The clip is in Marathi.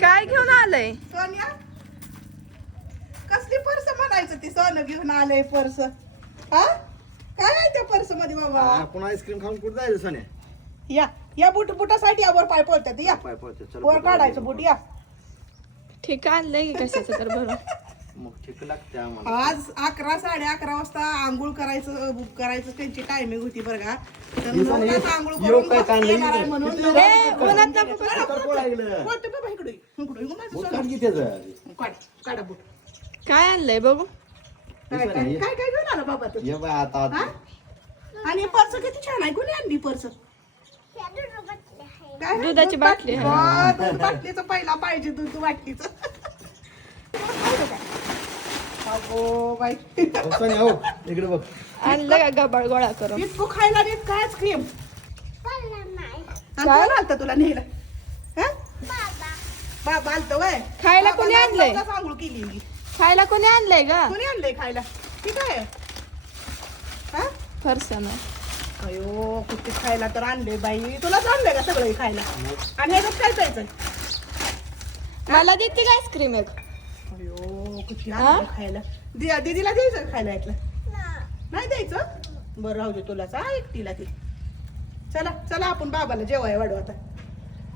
काय घेऊन आलंय सोन्या कसली पर्स म्हणायचं ती सोनं घेऊन आलंय पर्स हा काय आहे त्या पर्स मध्ये बाबा आपण आईस्क्रीम खाऊन कुठं जायचं सोन्या या बुटासाठी यावर पाय पडतात या पाय पळते चल वर काढायचं बुट या ठीक आणलंय की कशाचं तर बरं मग ठीक लागते आम्हाला आज 11 11:30 वाजता आंघोळ करायचं त्यांची टायमिंग होती बरं का तर लवकरच आंघोळ करून येणार आहे म्हणून बोलत नको करू. बोलतो बाबा इकडे इकडे माझं सोनं. काढा बुट काय आणलंय बघू काय काय काय काय घेऊन आला बाबा तू ये बाय आता हा? आणि पर्स किती छान आहे कोणी आणली पर्स काय दुधाची बाटली आहे. हा, दूध बाटलीचं पहिला पाहिजे दूध बाटलीचं अगो बाई सोन्या हो इकडे बघ आणलं का गबाळ गोळा करून तू खायला नेत काय आईस्क्रीम कोण आलतं तुला नेलं हा? बाबा आलतं वय खायला कोणी आणलंय? आंघोळ केली मी. खायला कोणी आणलंय ग कोणी आणलंय खायला ठीक आहे हा फरसाण अयो कुठे खायला तर आणले बाई तुलाच आणलंय का सगळं हे खायला आणि ह्याच्यात काय जायचं मला देते का आईस्क्रीम एक अयो कुठे आणलं खायला दीदीला द्यायचं का खायला यातलं नाही द्यायचं बरं राहू दे तुलाच हा एकटीला ती चला चला आपण बाबाला जेवाय वाढू आता